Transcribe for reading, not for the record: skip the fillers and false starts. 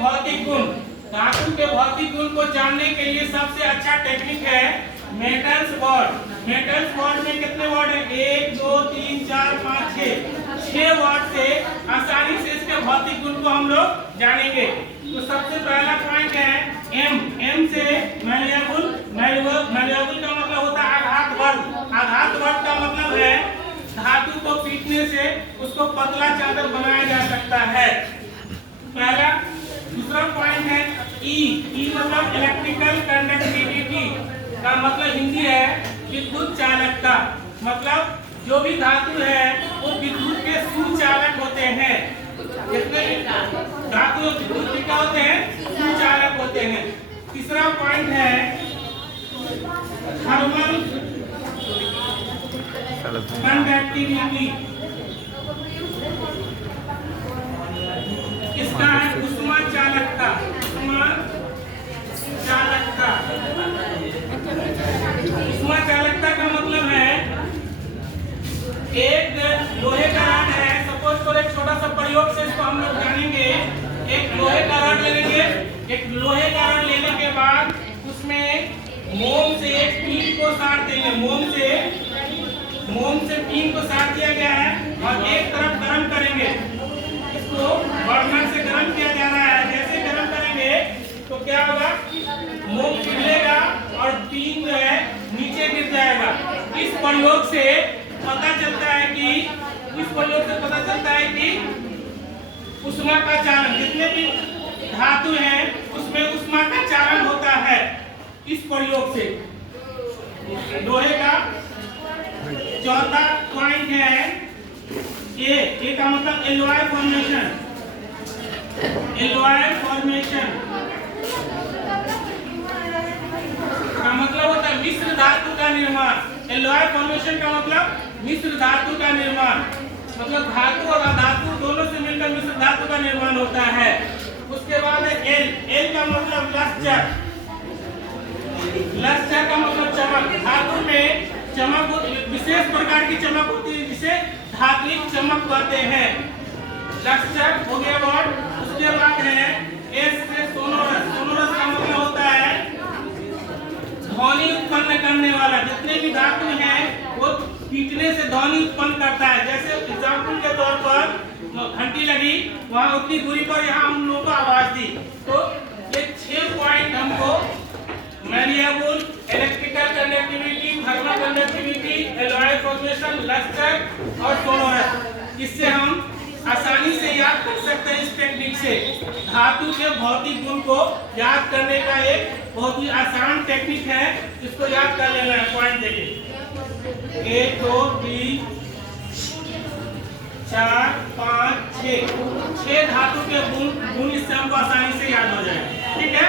भौतिक गुण। धातु के भौतिक गुण को जानने के लिए सबसे अच्छा टेक्निक है मेटल्स वर्ड। मेटल्स वर्ड में कितने वर्ड है? 1 2 3 4 5 6 वर्ड से आसानी से इसके भौतिक गुण को हम लोग जानेंगे। तो सबसे पहला पॉइंट है एम। एम से मैलिएबल। मैलिएबल का मतलब होता है आघात बल। आघात बल का मतलब है धातु को पीटने से उसको पतला चादर बनाया जा सकता है, पहला। दूसरा पॉइंट है ई। ई मतलब इलेक्ट्रिकल कंडक्टिविटी का मतलब हिंदी है विद्युत चालकता। मतलब जो भी धातु है वो विद्युत के सुचालक होते हैं। जितने भी धातु विद्युत के क्या होते हैं? सुचालक होते हैं। तीसरा पॉइंट है थर्मल कंडक्टिविटी। इसका है उष्मा चालकता। उष्मा चालकता। उष्मा चालकता का मतलब है एक लोहे का रॉड है, सपोज करो एक छोटा सा प्रयोग से इसको हम लोग जानेंगे। एक लोहे का रॉड ले लेंगे। एक लोहे का रॉड लेने के बाद उसमें मोम से पिन को साट देंगे। मोम से पिन को साट दिया गया है और एक तरफ गर्म करेंगे। इसको बर्नर से गर्म किया जा रहा है। जैसे गर्म करेंगे तो क्या होगा? मोम पिघलेगा और पिन जो है नीचे गिर जाएगा। इस प्रयोग से पता चलता है कि उष्मा का चालन, जितने भी धातु हैं उसमें उष्मा का चालन होता है इस प्रयोग से। लोहे का चौथा पॉइंट है ए का मतलब एलॉय फॉर्मेशन। एलॉय फॉर्मेशन का मतलब होता है मिश्र धातु का निर्माण। एलॉय फॉर्मेशन का मतलब मिश्र धातु का निर्माण। मतलब धातु और अधातु दोनों से मिलकर मिश्र धातु का निर्माण होता है। उसके बाद है एल। एल का मतलब लस्टर। लस्टर का मतलब चमक। धातु में चमक विशेष प्रकार की चमक होती है जिसे धात्विक चमक कहते हैं। लस्टर हो गया वर्ड। उसके बाद है एस से सोनोरस। सोनोरस का मतलब होता है ध्वनि उत्पन्न करने वाला। जितने भी धातु हैं वो पीटने से ध्वनि उत्पन्न करता है। जैसे एग्जाम्पल के तौर पर घंटी लगी, वहां उतनी दूरी पर यहाँ हम लोगों को आवाज दी। तो ये 6 पॉइंट हमको malleable, electrical conductivity, thermal conductivity, alloy formation, lustre और सोनोरस, इससे हम आसानी से याद कर सकते हैं। इस टेक्निक से धातु के भौतिक गुण को याद करने का एक बहुत ही आसान टेक्निक है। इसको याद कर लेना है। पॉइंट देखिए 1 2 3 4 5 6 धातु के गुण इससे हमको आसानी से याद हो जाएगा। ठीक है।